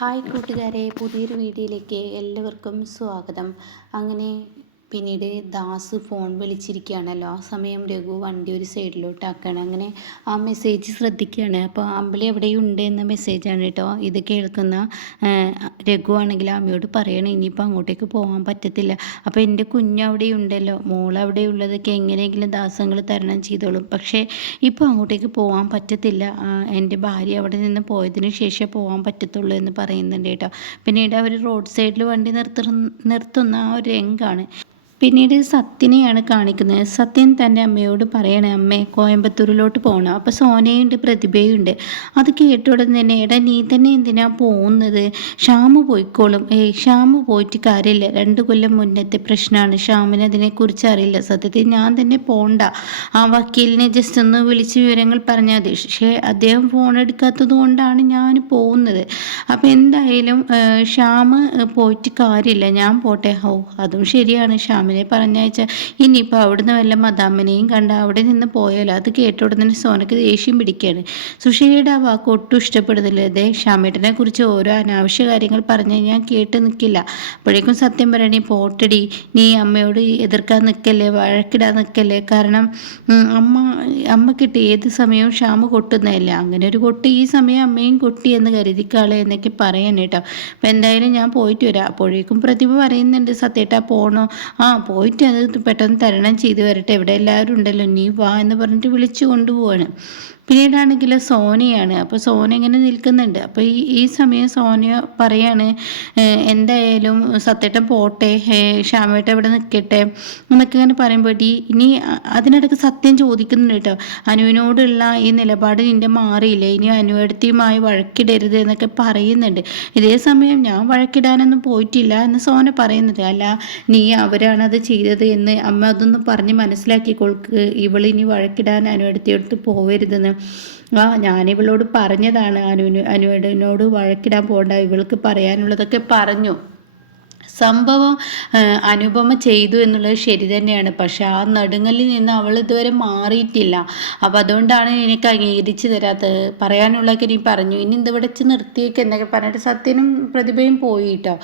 Hi കൂട്ടുകാരെ, പുതിയൊരു വീഡിയോയിലേക്ക് എല്ലാവർക്കും സ്വാഗതം. അങ്ങനെ പിന്നീട് ദാസ് ഫോൺ വിളിച്ചിരിക്കുകയാണല്ലോ. ആ സമയം രഘു വണ്ടി ഒരു സൈഡിലോട്ടാക്കുകയാണ്. അങ്ങനെ ആ മെസ്സേജ് ശ്രദ്ധിക്കുകയാണ്. അപ്പോൾ അമ്പിളി എവിടെയുണ്ട് എന്ന മെസ്സേജാണ് കേട്ടോ. ഇത് കേൾക്കുന്ന രഘു ആണെങ്കിൽ അമ്മയോട് പറയണം ഇനിയിപ്പോൾ അങ്ങോട്ടേക്ക് പോകാൻ പറ്റത്തില്ല. അപ്പോൾ എൻ്റെ കുഞ്ഞവിടെ ഉണ്ടല്ലോ, മോളവിടെ ഉള്ളതൊക്കെ എങ്ങനെയെങ്കിലും ദാസങ്ങൾ തരണം ചെയ്തോളും. പക്ഷേ ഇപ്പോൾ അങ്ങോട്ടേക്ക് പോകാൻ പറ്റത്തില്ല. എൻ്റെ ഭാര്യ അവിടെ നിന്ന് പോയതിന് ശേഷം പോകാൻ പറ്റത്തുള്ളൂ എന്ന് പറയുന്നുണ്ട് കേട്ടോ. പിന്നീട് അവർ റോഡ് സൈഡിൽ വണ്ടി നിർത്തുന്ന ആ ഒരു രംഗാണ്. പിന്നീട് സത്യനെയാണ് കാണിക്കുന്നത്. സത്യൻ തൻ്റെ അമ്മയോട് പറയണേ, അമ്മേ കോയമ്പത്തൂരിലോട്ട് പോകണം. അപ്പോൾ സോനയുണ്ട്, പ്രതിഭയുണ്ട്. അത് കേട്ട ഉടൻ തന്നെ, എടാ നീ തന്നെ എന്തിനാ പോകുന്നത്, ഷ്യാമ് പോയിക്കോളും. ഷ്യാമ് പോയിട്ട് കാര്യമില്ല, 2 കൊല്ലം മുന്നത്തെ പ്രശ്നമാണ്, ഷ്യാമിന് അതിനെക്കുറിച്ച് അറിയില്ല. സത്യത്തിൽ ഞാൻ തന്നെ പോണ്ട, ആ വക്കീലിനെ ജസ്റ്റ് ഒന്ന് വിളിച്ച് വിവരങ്ങൾ പറഞ്ഞാൽ മതി. പക്ഷേ അദ്ദേഹം ഫോൺ എടുക്കാത്തത് കൊണ്ടാണ് ഞാൻ പോകുന്നത്. അപ്പോൾ എന്തായാലും ഷ്യാമ് പോയിട്ട് കാര്യമില്ല, ഞാൻ പോട്ടെ. അതും ശരിയാണ്, ഷ്യാമിനെ പറഞ്ഞയച്ച ഇനിയിപ്പോൾ അവിടുന്ന് വല്ല മദാമ്മനെയും കണ്ട അവിടെ നിന്ന് പോയാലോ. അത് കേട്ട ഉടനെ സോനക്ക് ദേഷ്യം പിടിക്കുകയാണ്. സുഷീലയുടെ ആ വാക്ക് ഒട്ടും ഇഷ്ടപ്പെടുന്നില്ല. അതേ ഷ്യാമേട്ടനെ കുറിച്ച് ഓരോ അനാവശ്യ കാര്യങ്ങൾ പറഞ്ഞ് ഞാൻ കേട്ട് നിൽക്കില്ല. അപ്പോഴേക്കും സത്യം പറയണേ, പോട്ടടി, നീ അമ്മയോട് എതിർക്കാൻ നിൽക്കല്ലേ, വഴക്കിടാൻ നിൽക്കല്ലേ. കാരണം അമ്മക്കിട്ട് ഏത് സമയവും ഷ്യാമ് കൊട്ടുന്നതല്ലേ, അങ്ങനെ ഒരു കൊട്ട് ഈ സമയം അമ്മയും കൊട്ടി എന്ന് കരുതിക്കാളെ എന്നൊക്കെ പറയാൻ കേട്ടോ. അപ്പം എന്തായാലും ഞാൻ പോയിട്ട് വരാം. അപ്പോഴേക്കും പ്രതിഭ പറയുന്നുണ്ട്, സത്യേട്ടാ പോണോ? പോയിട്ട് അത് പെട്ടെന്ന് തരണം ചെയ്ത് വരട്ടെ, ഇവിടെ എല്ലാവരും ഉണ്ടല്ലോ, നീ വാ എന്ന് പറഞ്ഞിട്ട് വിളിച്ചു കൊണ്ടുപോവാണ്. പിന്നീടാണെങ്കിൽ സോനയാണ്. അപ്പോൾ സോന ഇങ്ങനെ നിൽക്കുന്നുണ്ട്. അപ്പോൾ ഈ സമയം സോന പറയാണ്, എന്തായാലും സത്യേട്ടൻ പോട്ടെ, ഷ്യാമേട്ടൻ ഇവിടെ നിൽക്കട്ടെ എന്നൊക്കെ ഇങ്ങനെ പറയുമ്പോൾ ഇനി അതിനിടയ്ക്ക് സത്യം ചോദിക്കുന്നുണ്ട് കേട്ടോ, അനുവിനോടുള്ള ഈ നിലപാട് നിൻ്റെ മാറിയില്ലേ, ഇനി അനുവടുത്തിയുമായി വഴക്കിടരുത് എന്നൊക്കെ പറയുന്നുണ്ട്. ഇതേ സമയം ഞാൻ വഴക്കിടാനൊന്നും പോയിട്ടില്ല എന്ന് സോന പറയുന്നുണ്ട്. അല്ല, നീ അവരാണത് ചെയ്തത് എന്ന് അമ്മ അതൊന്ന് പറഞ്ഞ് മനസ്സിലാക്കിക്കൊൾക്ക്, ഇവളിനി വഴക്കിടാൻ അനുവടുത്തിയെടുത്ത് പോവരുതെന്ന്. ഞാനിവളോട് പറഞ്ഞതാണ്, അനുവേടനോട് വഴക്കിടാൻ പോകണ്ട, ഇവൾക്ക് പറയാനുള്ളതൊക്കെ പറഞ്ഞു. സംഭവം അനുപമ ചെയ്തു എന്നുള്ളത് ശരി തന്നെയാണ്. പക്ഷെ ആ നടുങ്ങലിൽ നിന്ന് അവൾ ഇതുവരെ മാറിയിട്ടില്ല. അപ്പം അതുകൊണ്ടാണ് എനിക്ക് അംഗീകരിച്ച് തരാത്തത്. പറയാനുള്ളതൊക്കെ നീ പറഞ്ഞു, ഇനി ഇതിവിടെ വെച്ച് നിർത്തിയേക്ക് എന്നൊക്കെ പറഞ്ഞിട്ട് സത്യനും പ്രതിഭയും പോയി കേട്ടോ.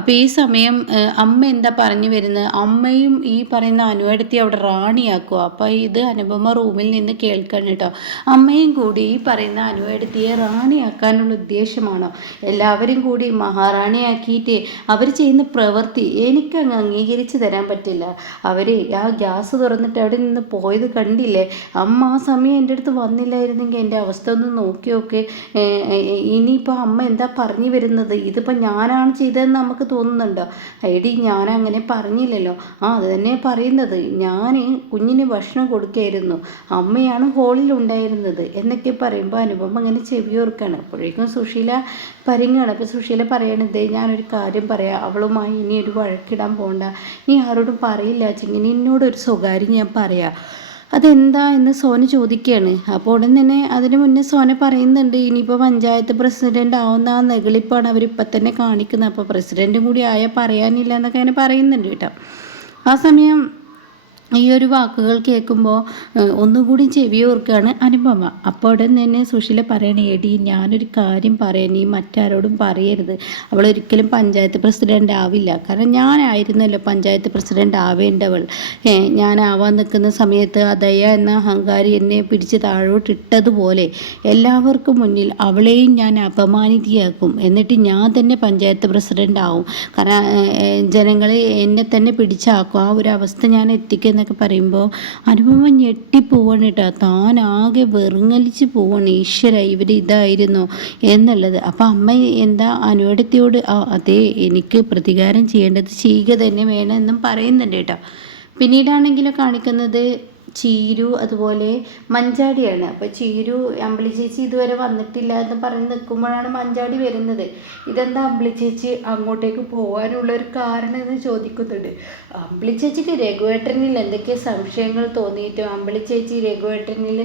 അപ്പോൾ ഈ സമയം അമ്മ എന്താ പറഞ്ഞു വരുന്നത്, അമ്മയും ഈ പറയുന്ന അനുവടുത്തി അവിടെ റാണിയാക്കുക. അപ്പോൾ ഇത് അനുപമ റൂമിൽ നിന്ന് കേൾക്കണം കേട്ടോ. അമ്മയും കൂടി ഈ പറയുന്ന അനുവടുത്തിയെ റാണിയാക്കാനുള്ള ഉദ്ദേശമാണോ? എല്ലാവരും കൂടി മഹാറാണിയാക്കിയിട്ട് അവർ ചെയ്യുന്ന പ്രവൃത്തി എനിക്കങ്ങ് അംഗീകരിച്ച് തരാൻ പറ്റില്ല. അവർ ആ ഗ്യാസ് തുറന്നിട്ട് അവിടെ നിന്ന് പോയത് കണ്ടില്ലേ? അമ്മ ആ സമയം എൻ്റെ അടുത്ത് വന്നില്ലായിരുന്നെങ്കിൽ എൻ്റെ അവസ്ഥ ഒന്ന് നോക്കി നോക്ക്. ഇനിയിപ്പോൾ അമ്മ എന്താ പറഞ്ഞു വരുന്നത്, ഇതിപ്പോൾ ഞാനാണ് ചെയ്തതെന്ന് നമുക്ക് തോന്നുന്നുണ്ടോ? എടി, ഞാൻ അങ്ങനെ പറഞ്ഞില്ലല്ലോ. അത് തന്നെ പറയുന്നത്, ഞാൻ കുഞ്ഞിന് ഭക്ഷണം കൊടുക്കുകയായിരുന്നു, അമ്മയാണ് ഹോളിൽ ഉണ്ടായിരുന്നത് എന്നൊക്കെ പറയുമ്പോൾ അനുപമ അങ്ങനെ ചെവിയോർക്കാണ്. അപ്പോഴേക്കും സുശീല പരിങ്ങാണ്. അപ്പോൾ സുശീല പറയണത്, ഞാനൊരു കാര്യം പറയാം, അവളുമായി ഇനി ഒരു വഴക്കിടാൻ പോകണ്ട, നീ ആരോടും പറയില്ല ചെങ്ങി, നിന്നോടൊരു സ്വകാര്യം ഞാൻ പറയാം. അതെന്താ എന്ന് സോന ചോദിക്കുകയാണ്. അപ്പോൾ ഉടൻ തന്നെ അതിന് മുന്നേ സോന പറയുന്നുണ്ട്, ഇനിയിപ്പോൾ പഞ്ചായത്ത് പ്രസിഡൻ്റ് ആവുന്ന ആ നെകളിപ്പാണ് അവരിപ്പം തന്നെ കാണിക്കുന്നത്. അപ്പോൾ പ്രസിഡൻറ്റും കൂടി ആയാൽ പറയാനില്ല എന്നൊക്കെ അങ്ങനെ പറയുന്നുണ്ട് കേട്ടോ. ആ സമയം ഈ ഒരു വാക്കുകൾ കേൾക്കുമ്പോൾ ഒന്നുകൂടി ചെവിയോർക്കാണ് അനുപമ. അപ്പോൾ ഉടൻ തന്നെ സുശീല പറയണേ, എടി ഞാനൊരു കാര്യം പറയാൻ, നീ മറ്റാരോടും പറയരുത്, അവളൊരിക്കലും പഞ്ചായത്ത് പ്രസിഡൻ്റ് ആവില്ല. കാരണം ഞാനായിരുന്നല്ലോ പഞ്ചായത്ത് പ്രസിഡൻ്റ് ആവേണ്ടവൾ. ഞാനാവാൻ നിൽക്കുന്ന സമയത്ത് ദയ എന്ന അഹങ്കാരി എന്നെ പിടിച്ച് താഴോട്ടിട്ടതുപോലെ എല്ലാവർക്കും മുന്നിൽ അവളെയും ഞാൻ അപമാനിതയാക്കും. എന്നിട്ട് ഞാൻ തന്നെ പഞ്ചായത്ത് പ്രസിഡൻ്റ് ആവും. കാരണം ജനങ്ങളെ എന്നെ തന്നെ പിടിച്ചാക്കും. ആ ഒരു അവസ്ഥ ഞാൻ എത്തിക്കുന്ന എന്നൊക്കെ പറയുമ്പോൾ അനുപമ ഞെട്ടിപ്പോവാണ് കേട്ടോ. താൻ ആകെ വെറുങ്ങലിച്ച് പോവാണ്. ഈശ്വര, ഇവർ ഇതായിരുന്നു എന്നുള്ളത്. അപ്പം അമ്മ എന്താ അനുവടത്തിയോട്, അതെ, എനിക്ക് പ്രതികാരം ചെയ്യേണ്ടത് ചെയ്യുക തന്നെ വേണം എന്നും പറയുന്നുണ്ട് കേട്ടോ. പിന്നീടാണെങ്കിലും കാണിക്കുന്നത് ചീരു അതുപോലെ മഞ്ചാടിയാണ്. അപ്പോൾ ചീരു, അമ്പിളി ചേച്ചി ഇതുവരെ വന്നിട്ടില്ല എന്ന് പറഞ്ഞ് നിൽക്കുമ്പോഴാണ് മഞ്ചാടി വരുന്നത്. ഇതെന്താ അമ്പിളി ചേച്ചി അങ്ങോട്ടേക്ക് പോകാനുള്ള ഒരു കാരണം എന്ന് ചോദിക്കുന്നുണ്ട്. അമ്പിളി ചേച്ചിക്ക് രഘുവേട്ടനിൽ എന്തൊക്കെ സംശയങ്ങൾ തോന്നിയിട്ടും അമ്പിളി ചേച്ചി രഘുവേട്ടനിൽ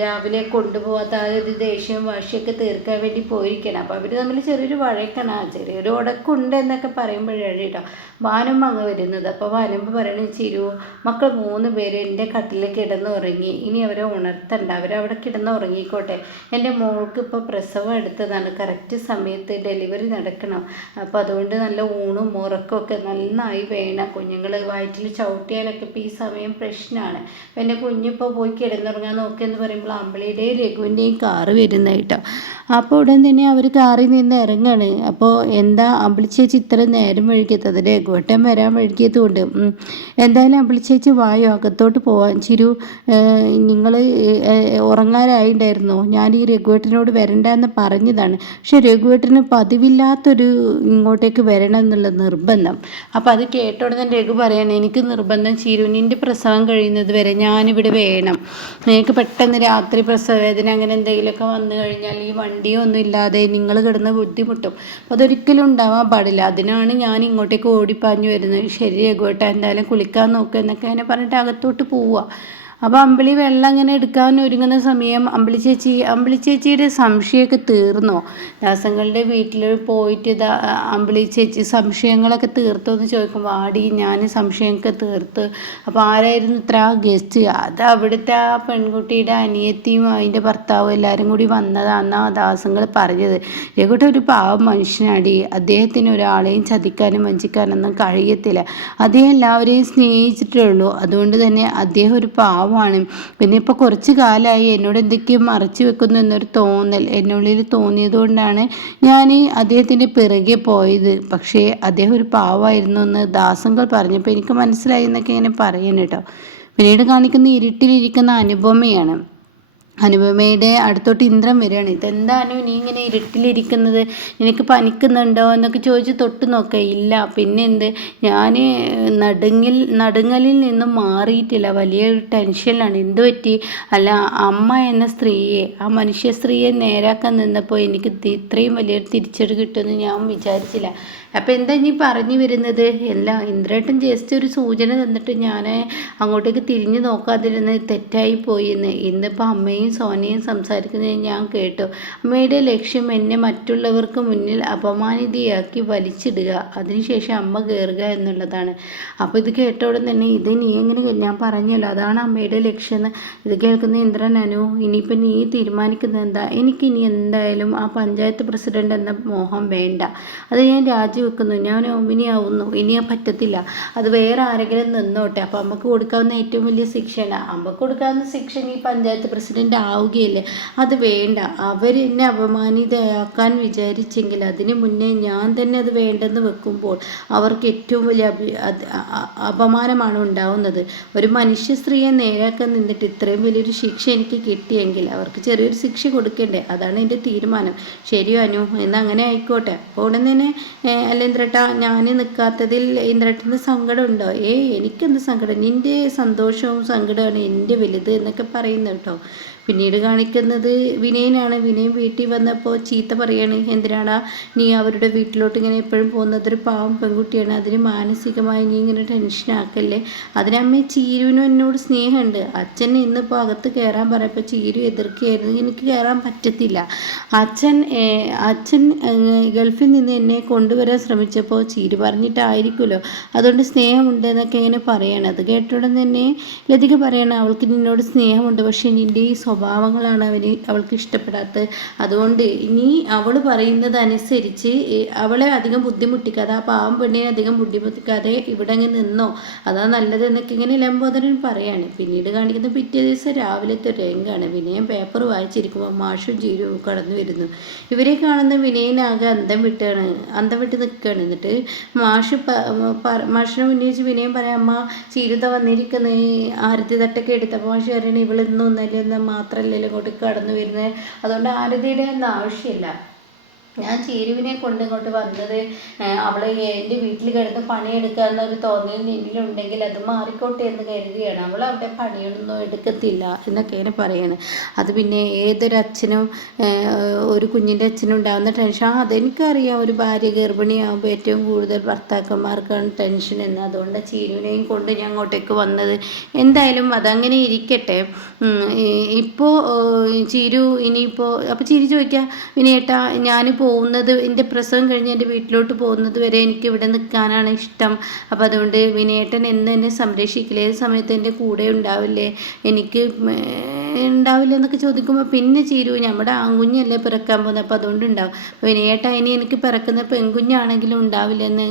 രാവിലെ കൊണ്ടുപോകാത്ത ആ ഒരു ദേഷ്യവും വാശിയൊക്കെ തീർക്കാൻ വേണ്ടി പോയിരിക്കണം. അപ്പോൾ അവർ തമ്മിൽ ചെറിയൊരു വഴക്കാണ്, ചെറിയൊരു ഉടക്കുണ്ട് എന്നൊക്കെ പറയുമ്പോഴാണ് കേട്ടോ വാനമ്മ അങ്ങ് വരുന്നത്. അപ്പോൾ വാനമ്മ പറയണ, ചിരു മക്കൾ 3 പേര് എൻ്റെ കട്ടിൽ കിടന്നുറങ്ങി. ഇനി അവരെ ഉണർത്തണ്ട, അവരവിടെ കിടന്നുറങ്ങിക്കോട്ടെ. എൻ്റെ മോൾക്ക് ഇപ്പോൾ പ്രസവം എടുത്തതാണ്, കറക്റ്റ് സമയത്ത് ഡെലിവറി നടക്കണം. അപ്പോൾ അതുകൊണ്ട് നല്ല ഊണും ഉറക്കമൊക്കെ നന്നായി വേണം. കുഞ്ഞുങ്ങൾ വയറ്റിൽ ചവിട്ടിയാലൊക്കെ ഇപ്പോൾ ഈ സമയം പ്രശ്നമാണ്. അപ്പോൾ എൻ്റെ കുഞ്ഞിപ്പോൾ പോയി കിടന്നുറങ്ങാൻ നോക്കിയെന്ന് പറയുമ്പോൾ അമ്പിളിയുടെയും രഘുവിൻ്റെയും കാറ് വരുന്നതായിട്ടോ. അപ്പോൾ ഉടൻ തന്നെ അവർ കാറിൽ നിന്ന് ഇറങ്ങാണ്. അപ്പോൾ എന്താ അമ്പിളി ചേച്ചി ഇത്ര നേരം വഴുകിയത്? രഘുവട്ടം വരാൻ വഴുകിയതുകൊണ്ട്. എന്തായാലും അമ്പിളി ചേച്ചി വായോ, അകത്തോട്ട് പോവാൻ. ചിരു, നിങ്ങൾ ഉറങ്ങാനായിണ്ടായിരുന്നോ? ഞാൻ ഈ രഘുവേട്ടനോട് വരണ്ടെന്ന് പറഞ്ഞതാണ്, പക്ഷെ രഘുവേട്ടന് പതിവില്ലാത്തൊരു ഇങ്ങോട്ടേക്ക് വരണം എന്നുള്ള നിർബന്ധം. അപ്പോൾ അത് കേട്ട ഉടനെ രഘു പറയാണ്, എനിക്ക് നിർബന്ധം ചിരു, നിൻ്റെ പ്രസവം കഴിയുന്നത് വരെ ഞാനിവിടെ വേണം. നിങ്ങൾക്ക് പെട്ടെന്ന് രാത്രി പ്രസവവേദന അങ്ങനെ എന്തെങ്കിലുമൊക്കെ വന്നു കഴിഞ്ഞാൽ ഈ വണ്ടിയോ ഒന്നും ഇല്ലാതെ നിങ്ങൾ കിടന്ന് ബുദ്ധിമുട്ടും. അപ്പോൾ അതൊരിക്കലും ഉണ്ടാവാൻ പാടില്ല. അതിനാണ് ഞാൻ ഇങ്ങോട്ടേക്ക് ഓടിപ്പാഞ്ഞു വരുന്നത്. ശരി രഘുവേട്ട, എന്തായാലും കുളിക്കാൻ നോക്കുക എന്നൊക്കെ അങ്ങനെ പറഞ്ഞിട്ട് അകത്തോട്ട് പോവുക. അപ്പോൾ അമ്പിളി വെള്ളം അങ്ങനെ എടുക്കാൻ ഒരുങ്ങുന്ന സമയം അമ്പിളി ചേച്ചിയുടെ സംശയമൊക്കെ തീർന്നോ? ദാസങ്ങളുടെ വീട്ടിൽ പോയിട്ട് അമ്പിളി ചേച്ചി സംശയങ്ങളൊക്കെ തീർത്തോ എന്ന് ചോദിക്കുമ്പോൾ, ആടി ഞാൻ സംശയമൊക്കെ തീർത്ത്. അപ്പോൾ ആരായിരുന്നു ഇത്ര ഗസ്റ്റ്? അത് അവിടുത്തെ ആ പെൺകുട്ടിയുടെ അനിയത്തിയും അതിൻ്റെ ഭർത്താവും എല്ലാവരും കൂടി വന്നതാണെന്നാ ദാസങ്ങൾ പറഞ്ഞത്. രഘുട്ട ഒരു പാവം മനുഷ്യനാടി, അദ്ദേഹത്തിന് ഒരാളെയും ചതിക്കാനും വഞ്ചിക്കാനൊന്നും കഴിയത്തില്ല. അദ്ദേഹം എല്ലാവരെയും സ്നേഹിച്ചിട്ടേ ഉള്ളൂ. അതുകൊണ്ട് തന്നെ അദ്ദേഹം ഒരു പാവമാണ്. പിന്നെ ഇപ്പോൾ കുറച്ച് കാലമായി എന്നോട് എന്തൊക്കെയോ മറച്ചു വെക്കുന്നു എന്നൊരു തോന്നൽ എന്നുള്ളിൽ തോന്നിയതുകൊണ്ടാണ് ഞാൻ അദ്ദേഹത്തിൻ്റെ പിറകെ പോയത്. പക്ഷേ അദ്ദേഹം ഒരു പാവമായിരുന്നു എന്ന് ദാസങ്ങൾ പറഞ്ഞപ്പോൾ എനിക്ക് മനസ്സിലായി എന്നൊക്കെ ഇങ്ങനെ പറയുന്നു കേട്ടോ. പിന്നീട് കാണിക്കുന്ന ഇരുട്ടിലിരിക്കുന്ന അനുപമയാണ്. അനുപമയുടെ അടുത്തോട്ട് ഇന്ദ്രൻ വരികയാണ്. ഇതെന്താ അനു, നീ ഇങ്ങനെ ഇരുട്ടിലിരിക്കുന്നത്, നിനക്ക് പനിക്കുന്നുണ്ടോ എന്നൊക്കെ ചോദിച്ച് തൊട്ട് നോക്കുക. ഇല്ല, പിന്നെ എന്ത്, ഞാൻ നടുങ്ങലിൽ നിന്നും മാറിയിട്ടില്ല, വലിയൊരു ടെൻഷനിലാണ്. എന്ത് പറ്റി? അല്ല, അമ്മ എന്ന സ്ത്രീയെ, ആ മനുഷ്യ സ്ത്രീയെ നേരാക്കാൻ നിന്നപ്പോൾ എനിക്ക് ഇത്രയും വലിയൊരു തിരിച്ചടി കിട്ടുമെന്ന് ഞാൻ വിചാരിച്ചില്ല. അപ്പം എന്താ നീ പറഞ്ഞു വരുന്നത്? എല്ലാം ഇന്ദ്രേട്ടൻ ജസ്റ്റ് ഒരു സൂചന തന്നിട്ട് ഞാൻ അങ്ങോട്ടേക്ക് തിരിഞ്ഞു നോക്കാതിരുന്ന് തെറ്റായി പോയിന്ന്. ഇന്നിപ്പോൾ അമ്മയും സോനയും സംസാരിക്കുന്നത് ഞാൻ കേട്ടു. അമ്മയുടെ ലക്ഷ്യം എന്നെ മറ്റുള്ളവർക്ക് മുന്നിൽ അപമാനിതയാക്കി വലിച്ചിടുക, അതിനുശേഷം അമ്മ കയറുക എന്നുള്ളതാണ്. അപ്പോൾ ഇത് കേട്ടോടെ തന്നെ, ഇത് നീ എങ്ങനെ, ഞാൻ പറഞ്ഞല്ലോ അതാണ് അമ്മയുടെ ലക്ഷ്യം എന്ന്. ഇത് കേൾക്കുന്ന ഇന്ദ്രൻ, അനു ഇനിയിപ്പോൾ നീ തീരുമാനിക്കുന്നത് എന്താ? എനിക്കിനി എന്തായാലും ആ പഞ്ചായത്ത് പ്രസിഡന്റ് എന്ന മോഹം വേണ്ട, അത് ഞാൻ വെക്കുന്നു, ഞാൻ നോമിനിയാവുന്നു. ഇനി പറ്റത്തില്ല, അത് വേറെ ആരെങ്കിലും നിന്നോട്ടെ. അപ്പം അമ്മക്ക് കൊടുക്കാവുന്ന ഏറ്റവും വലിയ ശിക്ഷയാണ്. അമ്മക്ക് കൊടുക്കാവുന്ന ശിക്ഷ ഈ പഞ്ചായത്ത് പ്രസിഡന്റ് ആവുകയില്ലേ, അത് വേണ്ട. അവരെന്നെ അപമാനിതയാക്കാൻ വിചാരിച്ചെങ്കിൽ അതിന് മുന്നേ ഞാൻ തന്നെ അത് വേണ്ടെന്ന് വെക്കുമ്പോൾ അവർക്ക് ഏറ്റവും വലിയ അപമാനമാണ് ഉണ്ടാവുന്നത്. ഒരു മനുഷ്യ സ്ത്രീയെ നേരാക്കാൻ നിന്നിട്ട് ഇത്രയും വലിയൊരു ശിക്ഷ എനിക്ക് കിട്ടിയെങ്കിൽ അവർക്ക് ചെറിയൊരു ശിക്ഷ കൊടുക്കേണ്ടേ? അതാണ് എൻ്റെ തീരുമാനം. ശരിയോ അനു? എന്നാൽ അങ്ങനെ ആയിക്കോട്ടെ. അപ്പോൾ ഉടൻ തന്നെ, അല്ല ഇന്ദ്രേട്ടാ, ഞാൻ നിൽക്കാത്തതിൽ ഇന്ദ്രേട്ടന് സങ്കടമുണ്ടോ? എനിക്കെന്ത് സങ്കടം, നിൻ്റെ സന്തോഷവും സങ്കടമാണ് എൻ്റെ വലുത് എന്നൊക്കെ പറയുന്നു കേട്ടോ. പിന്നീട് കാണിക്കുന്നത് വിനയനാണ്. വിനയൻ വീട്ടിൽ വന്നപ്പോൾ ചീത്ത പറയാണ്, എന്തിനാണ് നീ അവരുടെ വീട്ടിലോട്ട് ഇങ്ങനെ എപ്പോഴും പോകുന്നത്? ഒരു പാവം പെൺകുട്ടിയാണ്, അതിന് മാനസികമായി നീ ഇങ്ങനെ ടെൻഷനാക്കല്ലേ. അതിനമ്മേ ചീരുവിനും എന്നോട് സ്നേഹമുണ്ട്. അച്ഛൻ ഇന്നിപ്പോൾ അകത്ത് കയറാൻ പറഞ്ഞപ്പോൾ ചീരു എതിർക്കുകയായിരുന്നു, എനിക്ക് കയറാൻ പറ്റത്തില്ല. അച്ഛൻ ഗൾഫിൽ നിന്ന് എന്നെ കൊണ്ടുവരാൻ ശ്രമിച്ചപ്പോൾ ചീരു പറഞ്ഞിട്ടായിരിക്കുമല്ലോ, അതുകൊണ്ട് സ്നേഹമുണ്ട് എന്നൊക്കെ ഇങ്ങനെ പറയണം. അത് കേട്ടോടെ തന്നെ ലതിക പറയണം, അവൾക്ക് നിന്നോട് സ്നേഹമുണ്ട്, പക്ഷേ നിൻ്റെ ഈ സ്വഭാവങ്ങളാണ് അവൾക്ക് ഇഷ്ടപ്പെടാത്തത്. അതുകൊണ്ട് ഇനി അവൾ പറയുന്നത് അനുസരിച്ച് അവളെ അധികം ബുദ്ധിമുട്ടിക്കാതെ, ആ പാവം പെണ്ണിനെ അധികം ബുദ്ധിമുട്ടിക്കാതെ ഇവിടെ അങ്ങ് നിന്നോ, അതാ നല്ലത് എന്നൊക്കെ ഇങ്ങനെ ലംബോദരൻ പറയാണ്. പിന്നീട് കാണിക്കുന്ന പിറ്റേ ദിവസം രാവിലത്തെ രംഗാണ്. വിനയൻ പേപ്പർ വായിച്ചിരിക്കുമ്പോൾ മാഷും ചീരും കടന്നു വരുന്നു. ഇവരെ കാണുന്ന വിനയനാകെ അന്തം വിട്ട് നിൽക്കുകയാണ്. എന്നിട്ട് മാഷിനെ ഉന്നയിച്ച് വിനയം പറയാം, അമ്മ ചീരുത വന്നിരിക്കുന്ന ഈ ആരതി തട്ടൊക്കെ എടുത്തപ്പോൾ മാഷ് പറയണേ, ഇവളൊന്നും ഒന്നല്ലെന്ന് മാത്രമല്ലല്ലോ ഇങ്ങോട്ട് കടന്നു വരുന്നത്, അതുകൊണ്ട് ആരതിയുടെ ഒന്നും ആവശ്യമില്ല. ഞാൻ ചീരുവിനെ കൊണ്ട് ഇങ്ങോട്ട് വന്നത് അവൾ എൻ്റെ വീട്ടിൽ കിടന്ന് പണിയെടുക്കുക എന്നൊരു തോന്നൽ നിന്നിലുണ്ടെങ്കിൽ അത് മാറിക്കോട്ടെ എന്ന് കരുതിയാണ്. അവൾ അവിടെ പണിയൊന്നും എടുക്കത്തില്ല എന്നൊക്കെയാണ് പറയാണ്. അത് പിന്നെ ഏതൊരച്ഛനും ഒരു കുഞ്ഞിൻ്റെ അച്ഛനും ഉണ്ടാകുന്ന ടെൻഷൻ അതെനിക്കറിയാം. ഒരു ഭാര്യ ഗർഭിണിയാകുമ്പോൾ ഏറ്റവും കൂടുതൽ ഭർത്താക്കന്മാർക്കാണ് ടെൻഷൻ എന്ന്. അതുകൊണ്ട് ചീരുവിനെയും കൊണ്ട് ഞാൻ അങ്ങോട്ടേക്ക് വന്നത്. എന്തായാലും അതങ്ങനെ ഇരിക്കട്ടെ. ഇപ്പോൾ ചീരു ഇനിയിപ്പോൾ അപ്പോൾ ചീരു ചോദിക്കുക, വിനയേട്ടാ ഞാനിപ്പോൾ പോകുന്നത്, എൻ്റെ പ്രസവം കഴിഞ്ഞ് എൻ്റെ വീട്ടിലോട്ട് പോകുന്നത് വരെ എനിക്ക് ഇവിടെ നിൽക്കാനാണ് ഇഷ്ടം. അപ്പം അതുകൊണ്ട് വിനയേട്ടൻ എന്ന് എന്നെ സംരക്ഷിക്കില്ലേ, ഏത് സമയത്ത് എൻ്റെ കൂടെ ഉണ്ടാവില്ലേ, എനിക്ക് ഉണ്ടാവില്ല എന്നൊക്കെ ചോദിക്കുമ്പോൾ പിന്നെ ചീരു നമ്മുടെ ആൺകുഞ്ഞല്ലേ പിറക്കാൻ പോകുന്നത്, അപ്പോൾ അതുകൊണ്ട് ഉണ്ടാവും. വിനയേട്ട ഇനി എനിക്ക് പിറക്കുന്ന പെൺകുഞ്ഞാണെങ്കിലും ഉണ്ടാവില്ലെന്ന്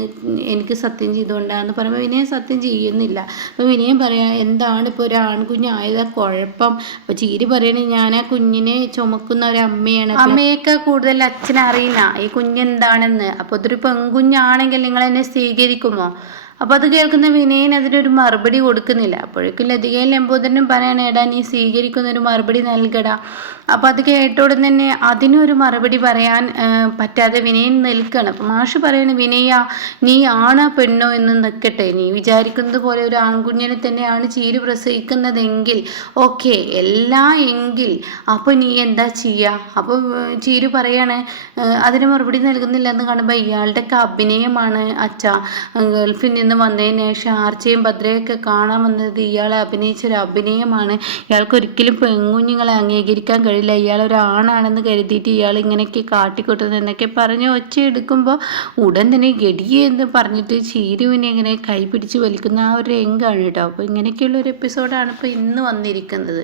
എനിക്ക് സത്യം ചെയ്തുകൊണ്ടാന്ന് പറയുമ്പോൾ വിനയം സത്യം ചെയ്യുന്നില്ല. അപ്പോൾ വിനയം പറയാം എന്താണ് ഇപ്പോൾ ഒരു ആൺകുഞ്ഞായതാ കുഴപ്പം. അപ്പോൾ ചീരി പറയണേ ഞാൻ ആ കുഞ്ഞിനെ ചുമക്കുന്ന ഒരു അമ്മയാണ്, അമ്മയൊക്കെ കൂടുതൽ അച്ഛനറിയില്ല ഈ കുഞ്ഞെന്താണെന്ന്. അപ്പോൾ അതൊരു പെൺകുഞ്ഞാണെങ്കിൽ നിങ്ങൾ എന്നെ സ്വീകരിക്കുമോ? അപ്പോൾ അത് കേൾക്കുന്ന വിനയൻ അതിനൊരു മറുപടി കൊടുക്കുന്നില്ല. അപ്പോഴേക്കും ലതികയും ലംബോദരനും പറയണ എടാ നീ സ്വീകരിക്കുന്നൊരു മറുപടി നൽകടാ. അപ്പോൾ അത് കേട്ടോടും തന്നെ അതിനൊരു മറുപടി പറയാൻ പറ്റാതെ വിനയൻ നിൽക്കണം. അപ്പം മാഷ് പറയണ വിനയ നീ ആണോ പെണ്ണോ എന്ന് നിൽക്കട്ടെ, നീ വിചാരിക്കുന്നത് പോലെ ഒരു ആൺകുഞ്ഞിനെ തന്നെയാണ് ചീരു പ്രസവിക്കുന്നതെങ്കിൽ ഓക്കെ എല്ലാ എങ്കിൽ അപ്പോൾ നീ എന്താ ചെയ്യുക? അപ്പോൾ ചീരു പറയാണ് അതിന് മറുപടി നൽകുന്നില്ല എന്ന് കാണുമ്പോൾ ഇയാളുടെയൊക്കെ അഭിനയമാണ് അച്ഛ, ഗൾഫിൽ നിന്ന് വന്നതിന് ശേഷം ആർച്ചയും ഭദ്രയൊക്കെ കാണാൻ വന്നത് ഇയാൾ അഭിനയിച്ചൊരു അഭിനയമാണ്. ഇയാൾക്ക് ഒരിക്കലും പെൺകുഞ്ഞുങ്ങളെ അംഗീകരിക്കാൻ കഴിയില്ല, ഇയാളൊരാണാണെന്ന് കരുതിയിട്ട് ഇയാൾ ഇങ്ങനെയൊക്കെ കാട്ടിക്കൂട്ടുന്നത് എന്നൊക്കെ പറഞ്ഞ് ഒച്ചയെടുക്കുമ്പോൾ ഉടൻ തന്നെ ഗഡിയെ എന്ന് പറഞ്ഞിട്ട് ചീരുവിനെ ഇങ്ങനെ കൈ പിടിച്ച് വലിക്കുന്ന ആ ഒരു രംഗമാണ് കേട്ടോ. അപ്പോൾ ഇങ്ങനെയൊക്കെയുള്ള ഒരു എപ്പിസോഡാണ് ഇപ്പോൾ ഇന്ന് വന്നിരിക്കുന്നത്.